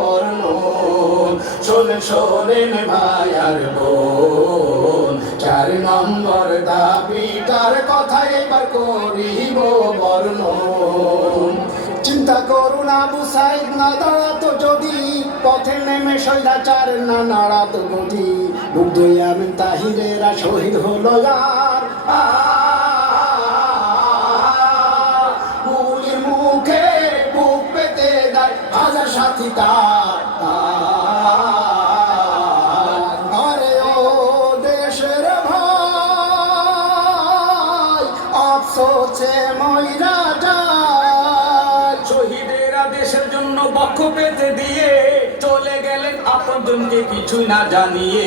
বর্ণ। শোনে শোনেন ভাই আর বোন। চার নম্বর দাবি তার কথা এবার করিব চিন্তা করুন আবু সাইদ না দাঁড়াতো যদি। পথে নেমে সৈরাচার না নাড়াতো গতি। মুগ্ধ আমিন তাহিরেরা শহীদ হলো আর সাথী তার। দেশের জন্য বক্ষ পেতে দিয়ে চলে গেলেন কিছুই না জানিয়ে,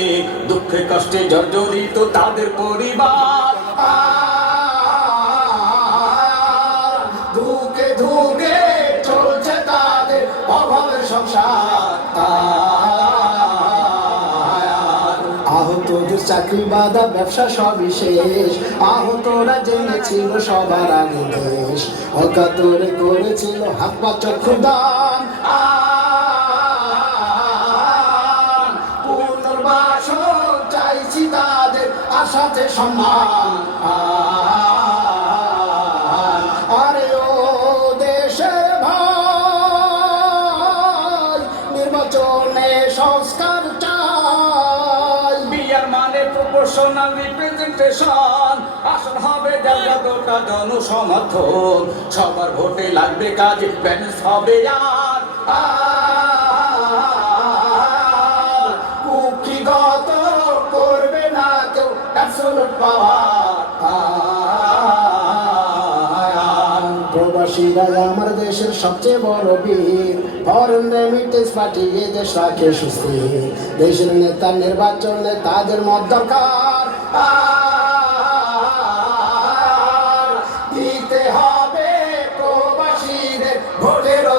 দুঃখে কষ্টে জর্জরিত তাদের পরিবার। আহতদের চাকরি বাধা ব্যবসা সবই শেষ। আহতরা জেনেছিল সবার আগে দেশ। অকাতরে করেছিল হাত পা চক্ষু দান পুনর্বাসন চাইছি তাদের আশাতে সম্মান। প্রপোর্শনাল রিপ্রেজেন্টেশন আসন হবে জায়গা গোটা জনসমর্থন। সবার ভোটে লাগবে কাজ ব্যালেন্স হবে আর। আমার দেশের সবচেয়ে বড় বীর। ফরেন পাঠিয়ে দেশ রাখে সুস্থির। দেশের নেতা, নির্বাচনে তাদের মত দরকার। আর দিতে হবে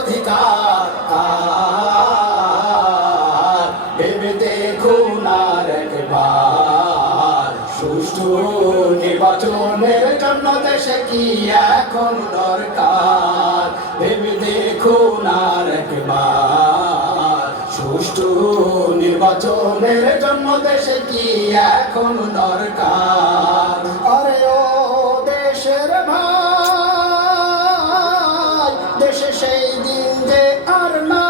অধিকার। আর ভেবে দেখুন আর একবার, সুষ্ঠু নির্বাচনের জন্য দেশে কি এখন দরকার? ভেবে দেখুন আর একবার। সুষ্ঠু নির্বাচনের জন্য দেশে কি এখন দরকার? আরে ও দেশের ভাই দেশে সেই দিন যে আর না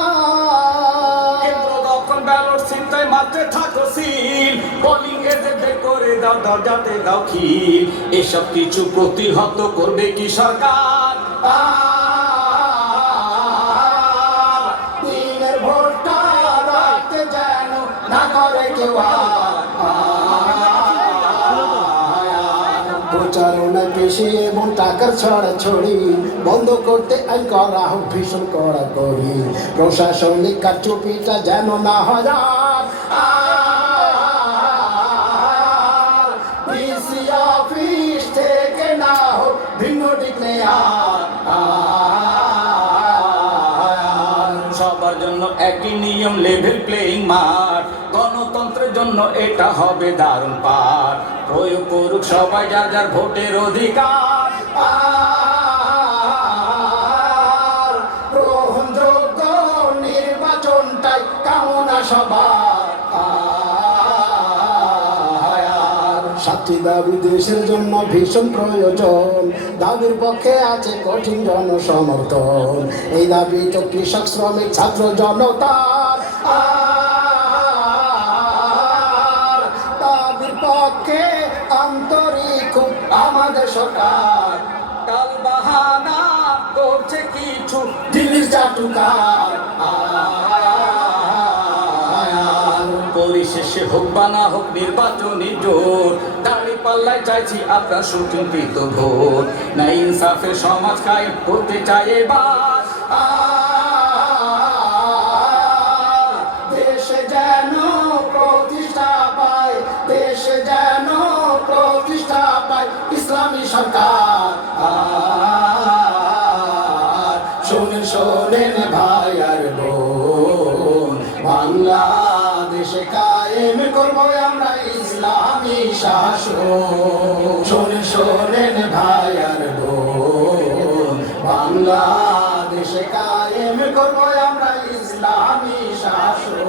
ব্যালট চিন্তায় মাত্রে থাকো সিল। পোলিং এজেন্টে করে দাও দরজাতে দাও খিল। এসব কিছু প্রতিহত করবে কি সরকার? প্রচারণা বেশি এবং টাকার ছড়া ছড়ি, বন্ধ করতে আইন করা হোক, ভীষণ করা করি। প্রশাসনিক কারচুপিটা যেন না হয়। থেকে না হোক, ভিন্ন ডিক্লেয়ার সবার জন্য একই নিয়ম লেভেল প্লেইং মাঠ। গণতন্ত্রের জন্য এটা হবে দারুণ পাঠ। প্রয়োগ করুক সবাই, যার যার ভোটের অধিকার। গ্রহণযোগ্য নির্বাচনটাই কামনা সবার। সাতটি দাবি দেশের জন্য ভীষণ প্রয়োজন। দাবির পক্ষে আছে কঠিন জনসমর্থন। এই দাবি তো কৃষক, শ্রমিক, ছাত্র, জনতার। আমাদের সরকার। কাল বাহানা করছে কিছু দিল্লির চাটুকার পরিশেষে হোক বা না হোক নির্বাচনী জোর দাঁড়ি পাল্লায় চাইছি আপনার সুচিন্তিত ভোট। না ইনসাফের সমাজ কায়েম করতে চাই এবার। ইসলামী সরকার। শোন শোনেন ভাই আর বাংলাদেশ কায়েম করব আমরা ইসলামী শাসন। শোন শোনেন ভাই আর বাংলাদেশ কায়েম করব আমরা ইসলামী শাসন।